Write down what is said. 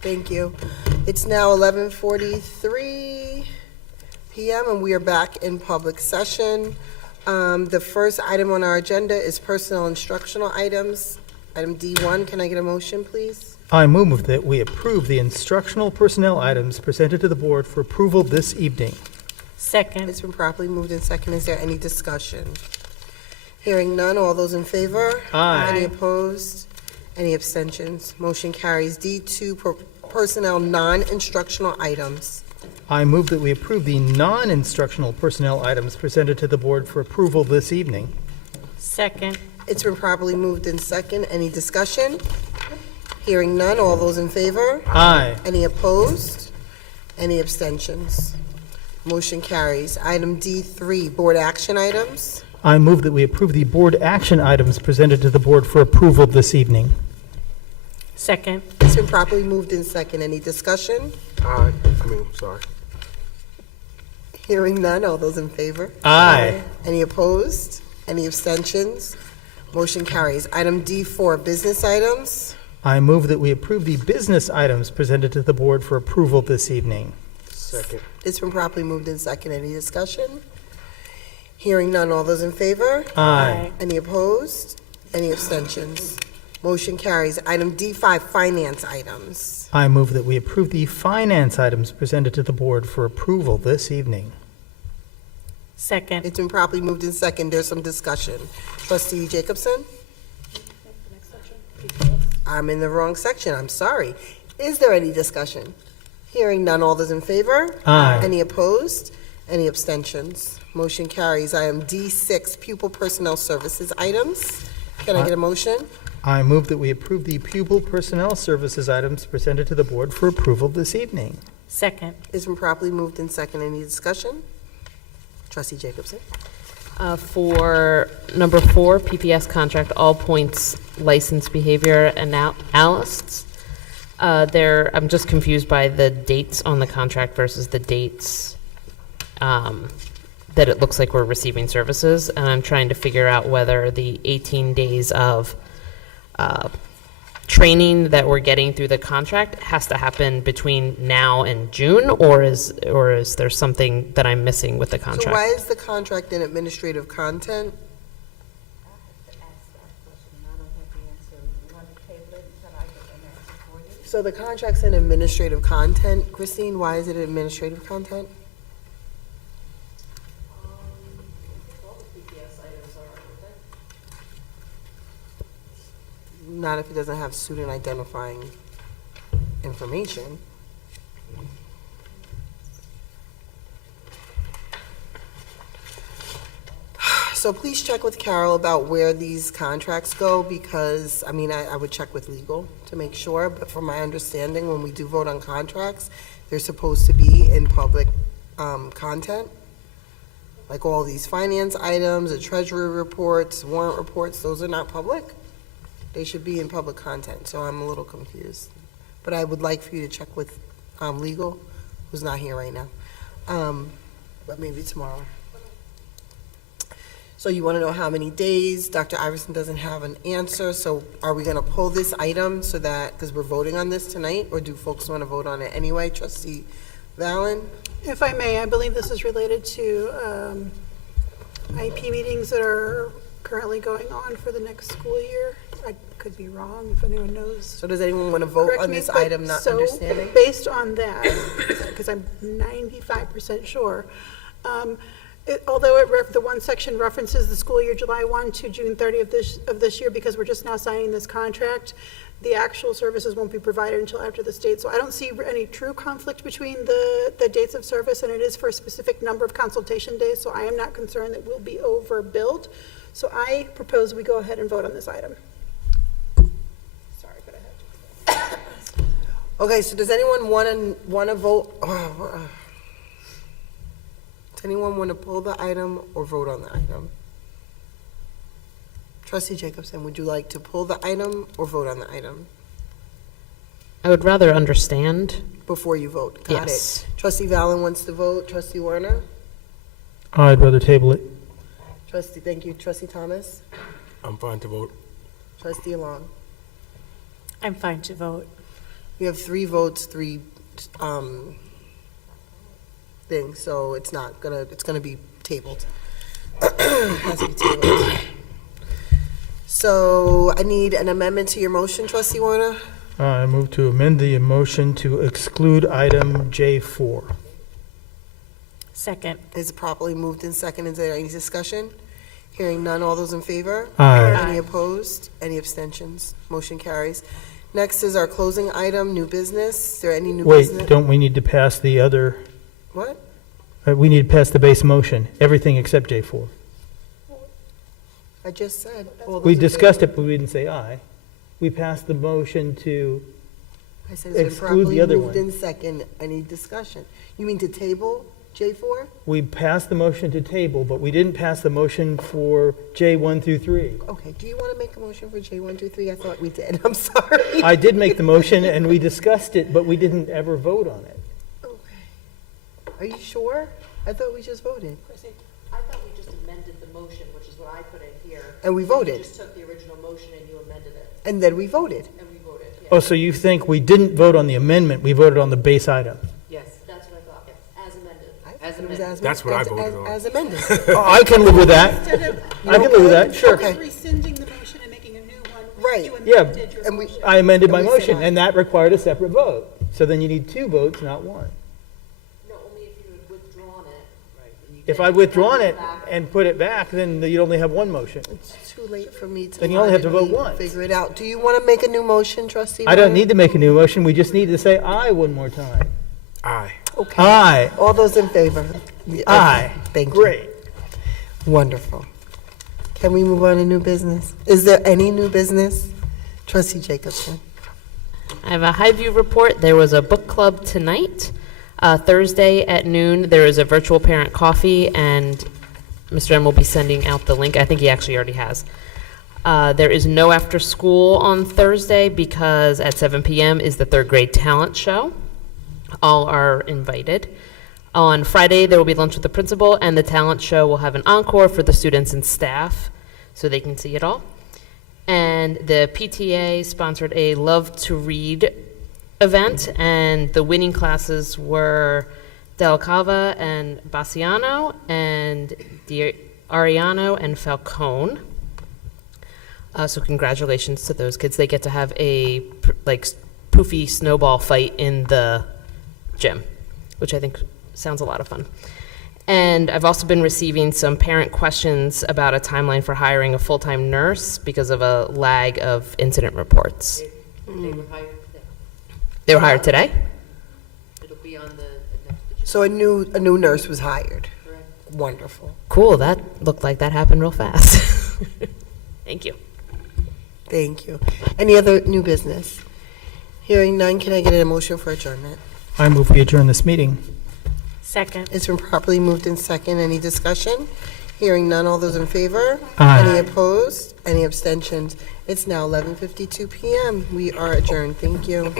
Thank you. It's now 11:43 p.m. and we are back in public session. The first item on our agenda is personnel instructional items. Item D1, can I get a motion, please? I move that we approve the instructional personnel items presented to the board for approval this evening. Second. It's been properly moved in second. Is there any discussion? Hearing none, all those in favor? Aye. Any opposed? Any abstentions? Motion carries. D2, personnel non-instructional items. I move that we approve the non-instructional personnel items presented to the board for approval this evening. Second. It's been properly moved in second. Any discussion? Hearing none, all those in favor? Aye. Any opposed? Any abstentions? Motion carries. Item D3, board action items. I move that we approve the board action items presented to the board for approval this evening. Second. It's been properly moved in second. Any discussion? Sorry. Hearing none, all those in favor? Aye. Any opposed? Any abstentions? Motion carries. Item D4, business items. I move that we approve the business items presented to the board for approval this evening. Second. It's been properly moved in second. Any discussion? Hearing none, all those in favor? Aye. Any opposed? Any abstentions? Motion carries. Item D5, finance items. I move that we approve the finance items presented to the board for approval this evening. Second. It's been properly moved in second. There's some discussion. Trustee Jacobson? I'm in the wrong section. I'm sorry. Is there any discussion? Hearing none, all those in favor? Aye. Any opposed? Any abstentions? Motion carries. Item D6, pupil personnel services items. Can I get a motion? I move that we approve the pupil personnel services items presented to the board for approval this evening. Second. It's been properly moved in second. Any discussion? Trustee Jacobson? For number 4, PPS contract, all points license behavior analysts. I'm just confused by the dates on the contract versus the dates that it looks like we're receiving services, and I'm trying to figure out whether the 18 days of training that we're getting through the contract has to happen between now and June, or is there something that I'm missing with the contract? So why is the contract in administrative content? So the contract's in administrative content. Christine, why is it administrative content? Not if it doesn't have student identifying information. So please check with Carol about where these contracts go, because, I would check with legal to make sure, but from my understanding, when we do vote on contracts, they're supposed to be in public content. Like all these finance items, the treasury reports, warrant reports, those are not public. They should be in public content, so I'm a little confused. But I would like for you to check with legal, who's not here right now, but maybe tomorrow. So you want to know how many days? Dr. Iverson doesn't have an answer, so are we going to pull this item so that, because we're voting on this tonight, or do folks want to vote on it anyway? Trustee Valen? If I may, I believe this is related to IP meetings that are currently going on for the next school year. I could be wrong, if anyone knows. So does anyone want to vote Correct on me, this but item, not understanding? So, based on that, because I'm 95% sure, although the one section references the school year July 1 to June 30 of this year, because we're just now signing this contract, the actual services won't be provided until after this date. So I don't see any true conflict between the dates of service, and it is for a specific number of consultation days, so I am not concerned that we'll be overbilled. So I propose we go ahead and vote on this item. Sorry, but I have to. Okay, so does anyone want to vote? Does anyone want to pull the item or vote on the item? Trustee Jacobson, would you like to pull the item or vote on the item? I would rather understand. Before you vote. Got Yes. it. Trustee Valen wants to vote. Trustee Warner? I'd rather table it. Thank you. Trustee Thomas? I'm fine to vote. Trustee Long? I'm fine to vote. We have 3 votes, 3 things, so it's gonna be tabled. Has to be tabled. So I need an amendment to your motion, trustee Warner. I move to amend the motion to exclude item J4. Second. Is it properly moved in second? Is there any discussion? Hearing none, all those in favor? Aye. Any opposed? Any abstentions? Motion carries. Next is our closing item, new business. Is there any new business? Wait, don't we need to pass the other, What? we need to pass the base motion, everything except J4. I just said. all We those in discussed favor? it, but we didn't say aye. We passed the motion to, I said it's been exclude properly the other moved one. in second. Any discussion? You mean to table J4? we passed the motion to table, but we didn't pass the motion for J1 through 3. Okay, do you want to make a motion for J1, 2, 3? I thought we did. I'm sorry. I did make the motion, and we discussed it, but we didn't ever vote on it. Okay. Are you sure? I thought we just voted. Chrissy, I thought we just amended the motion, which is what I put in here. And we voted. just took the original motion and you amended it, And then we voted. and we voted, Oh, so you think we didn't vote on the amendment, we voted on the base item? Yes, that's what I thought, as amended. I As thought it was amended. That's what I voted on. As amended. Oh, I can live with that. Instead of I can live with that, sure. Okay. rescinding the motion and making a new one, Right. you Yeah, amended your and we- motion. I amended my And we said motion, aye. and that required a separate vote. So then you need 2 votes, not 1. No, only if you had withdrawn it. Right. If I'd withdrawn it and put it back, then you'd only have 1 motion. It's too late for me to. Then you only have to vote logically once. Figure it out. Do you want to make a new motion, trustee? I don't Warner? need to make a new motion, we just need to say aye 1 more time. Aye. Okay. Aye, All those in favor? Yeah, aye. okay. Thank you. Great. Wonderful. Can we move on to new business? Is there any new business? Trustee Jacobson. I have a Highview report. There was a book club tonight. Thursday at noon, there is a virtual parent coffee, and Mr. M will be sending out the link. I think he actually already has. There is no after school on Thursday because at 7 p.m. is the 3rd grade talent show. All are invited. On Friday, there will be lunch with the principal, and the talent show will have an encore for the students and staff so they can see it all. And the PTA sponsored a Love to Read event, and the winning classes were Del Cava and Bassiano, and Ariano and Falcone. So congratulations to those kids. They get to have a poofy snowball fight in the gym, which I think sounds a lot of fun. And I've also been receiving some parent questions about a timeline for hiring a full-time nurse because of a lag of incident reports. They were hired today. They were hired today? It'll be on the next agenda, So a new nurse was hired. correct? Wonderful. Cool, that looked like that happened real fast. Thank you. Thank you. Any other new business? Hearing none, can I get a motion for adjournment? I move we adjourn this meeting. Second. It's been properly moved in second. Any discussion? Hearing none, all those in favor? Aye. Any opposed? Any abstentions? It's now 11:52 PM. We are adjourned. Thank you.